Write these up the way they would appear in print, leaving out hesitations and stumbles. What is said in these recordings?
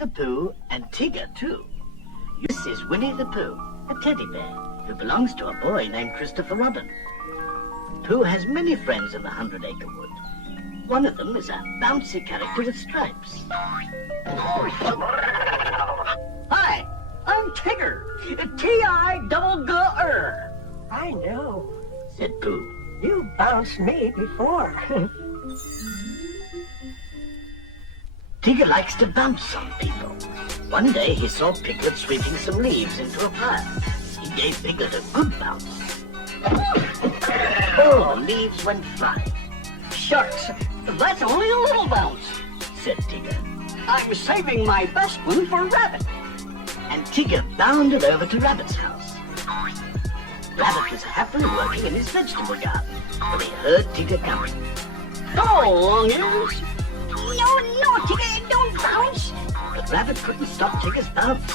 the Pooh and Tigger, too. This is Winnie the Pooh, a teddy bear who belongs to a boy named Christopher Robin. Pooh has many friends in the 100-acre wood. One of them is a bouncy character with stripes. Hi, I'm Tigger. T-I-double-G-R. I know. Said Pooh. You bounced me before. Tigger likes to bounce on people. One day he saw Piglet sweeping some leaves into a pile. He gave Piglet a good bounce. All the leaves went flying. Shucks, that's only a little bounce, said Tigger. I'm saving my best one for Rabbit. And Tigger bounded over to Rabbit's house. Rabbit was happily working in his vegetable garden when he heard Tigger coming. Hello, long ears. No, Tigger, don't bounce. But Rabbit couldn't stop Tigger's bounce.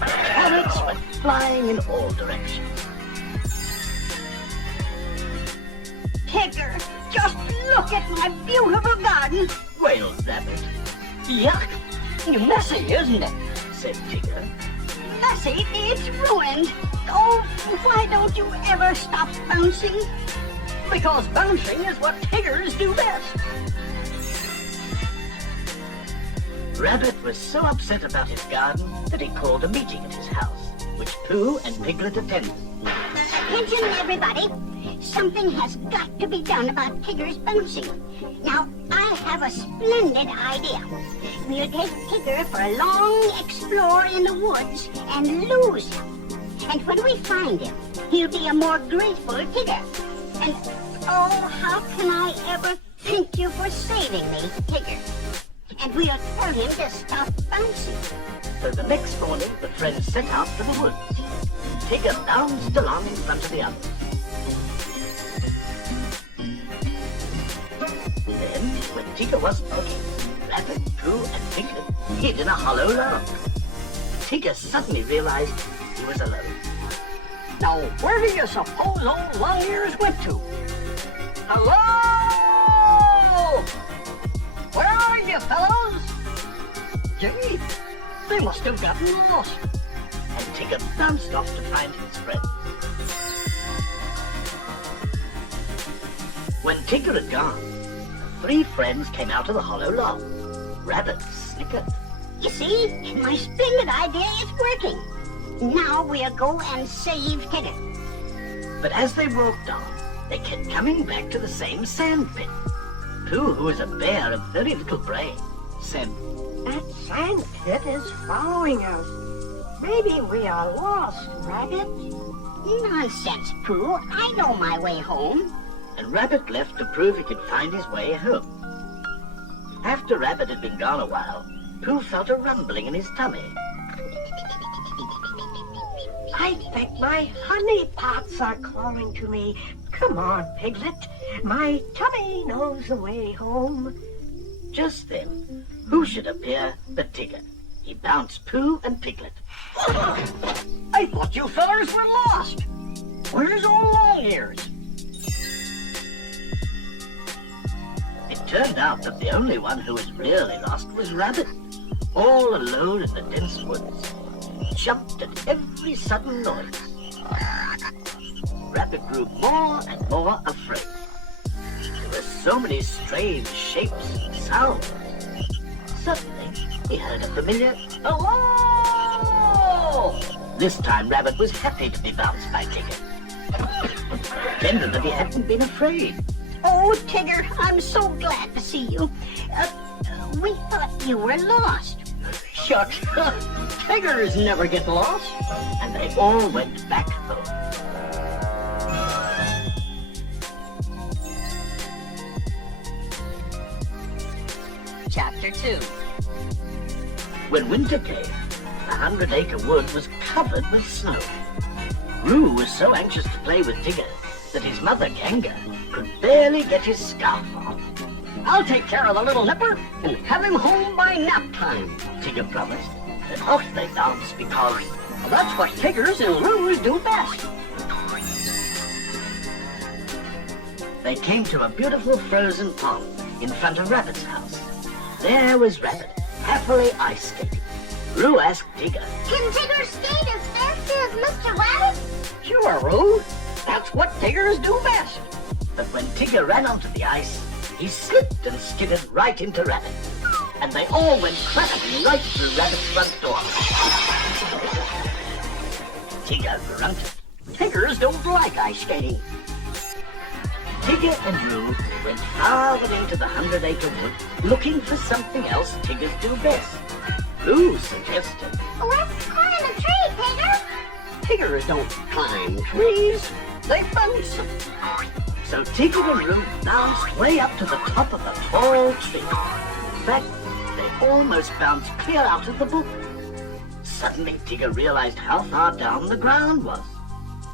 Carrots went flying in all directions. Tigger, just look at my beautiful garden. Wailed Rabbit. Yuck, messy, isn't it? Said Tigger. Messy, it's ruined. Oh, why don't you ever stop bouncing? Because bouncing is what Tiggers do best. Rabbit was so upset about his garden that he called a meeting at his house, which Pooh and Piglet attended. Attention, everybody. Something has got to be done about Tigger's bouncing. Now, I have a splendid idea. We'll take Tigger for a long explore in the woods and lose him. And when we find him, he'll be a more grateful Tigger. And, oh, how can I ever thank you for saving me, Tigger? And we'll tell him to stop bouncing. So the next morning, the friends set out for the woods. Tigger bounced along in front of the others. Then, when Tigger wasn't looking, Rabbit, Pooh, and Piglet hid in a hollow log. Tigger suddenly realized he was alone. Now, where do you suppose old long ears went to? Hello! Where are you, fellows? Gee, they must have gotten lost. And Tigger bounced off to find his friends. When Tigger had gone, the 3 friends came out of the hollow log. Rabbit snickered. You see, my splendid idea is working. Now we'll go and save Tigger. But as they walked on, they kept coming back to the same sand pit. Pooh, who was a bear of very little brain, said, That sand pit is following us. Maybe we are lost, Rabbit. Nonsense, Pooh. I know my way home. And Rabbit left to prove he could find his way home. After Rabbit had been gone a while, Pooh felt a rumbling in his tummy. I think my honey pots are calling to me. Come on, Piglet. My tummy knows the way home. Just then, who should appear but Tigger? He bounced Pooh and Piglet. I thought you fellers were lost. Where's old long ears? It turned out that the only one who was really lost was Rabbit, all alone in the dense woods. He jumped at every sudden noise. Rabbit grew more and more afraid. There were so many strange shapes and sounds. Suddenly, he heard a familiar Hello! This time, Rabbit was happy to be bounced by Tigger. Pretended that he hadn't been afraid. Oh, Tigger, I'm so glad to see you. We thought you were lost. Shucks, Tiggers never get lost. And they all went back home. Chapter 2. When winter came, the 100-acre wood was covered with snow. Roo was so anxious to play with Tigger that his mother, Ganga, could barely get his scarf on. I'll take care of the little nipper and have him home by nap time, Tigger promised, and off they danced because well, that's what Tiggers and Roos do best. They came to a beautiful frozen pond in front of Rabbit's house. There was Rabbit, happily ice skating. Roo asked Tigger, Can Tigger skate as fast as Mr. Rabbit? Sure, Roo. That's what Tiggers do best. but when Tigger ran onto the ice, he slipped and skidded right into Rabbit. And they all went crashing right through Rabbit's front door. Tigger grunted. Tiggers don't like ice skating. Tigger and Roo went farther into the 100-acre wood looking for something else Tiggers do best. Roo suggested, Let's climb a tree, Tigger. Tiggers don't climb trees. They bounce. so Tigger and Roo bounced way up to the top of a tall tree. In fact, they almost bounced clear out of the book. Suddenly, Tigger realized how far down the ground was.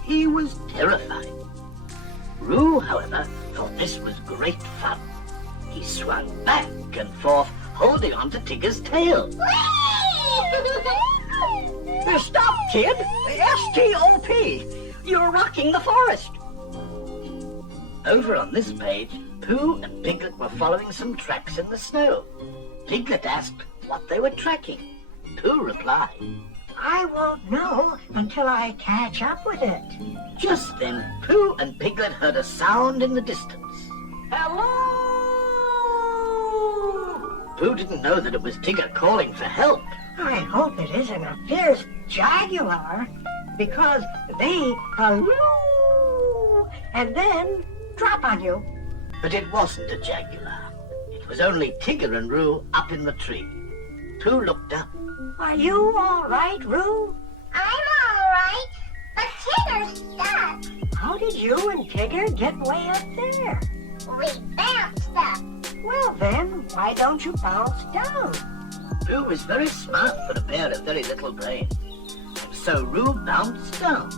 He was terrified. Roo, however, thought this was great fun. He swung back and forth, holding on to Tigger's tail. Stop, kid. S-T-O-P. You're rocking the forest. Over on this page, Pooh and Piglet were following some tracks in the snow. Piglet asked what they were tracking. Pooh replied. I won't know until I catch up with it. Just then, Pooh and Piglet heard a sound in the distance. Hello! Pooh didn't know that it was Tigger calling for help. I hope it isn't a fierce jaguar, because they halloo and then drop on you. But it wasn't a jaguar. It was only Tigger and Roo up in the tree. Pooh looked up. Are you all right, Roo? I'm all right, but Tigger's stuck. How did you and Tigger get way up there? We bounced up. Well then, why don't you bounce down? Pooh was very smart for a pair of very little brains. And so Roo bounced down.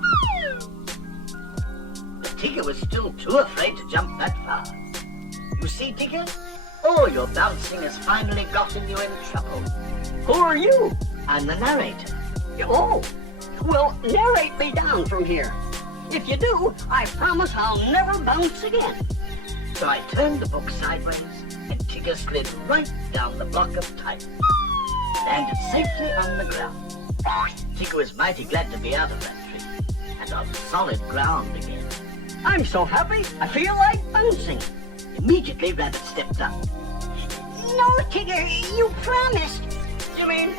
But Tigger was still too afraid to jump that far. You see, Tigger? All your bouncing has finally gotten you in trouble. Who are you? I'm the narrator. Oh, well, narrate me down from here. If you do, I promise I'll never bounce again. So I turned the book sideways, and Tigger slid right down the block of type. Landed safely on the ground. Tigger was mighty glad to be out of that tree, and on solid ground again. I'm so happy, I feel like bouncing. Immediately, Rabbit stepped up. No, Tigger, you promised. You mean,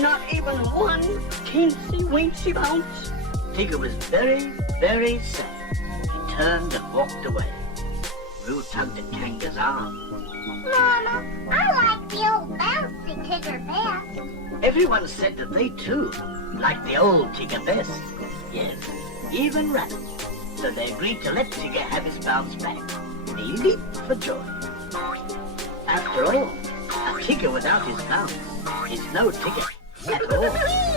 not even one teensy-weensy bounce? Tigger was very, very sad. He turned and walked away. Roo tugged at Kanga's arm. Mama, I like the old bouncy Tigger best. Everyone said that they, too, liked the old Tigger best. Yes, even Rabbit. So they agreed to let Tigger have his bounce back. And he leaped for joy. After all, a Tigger without his bounce is no Tigger at all.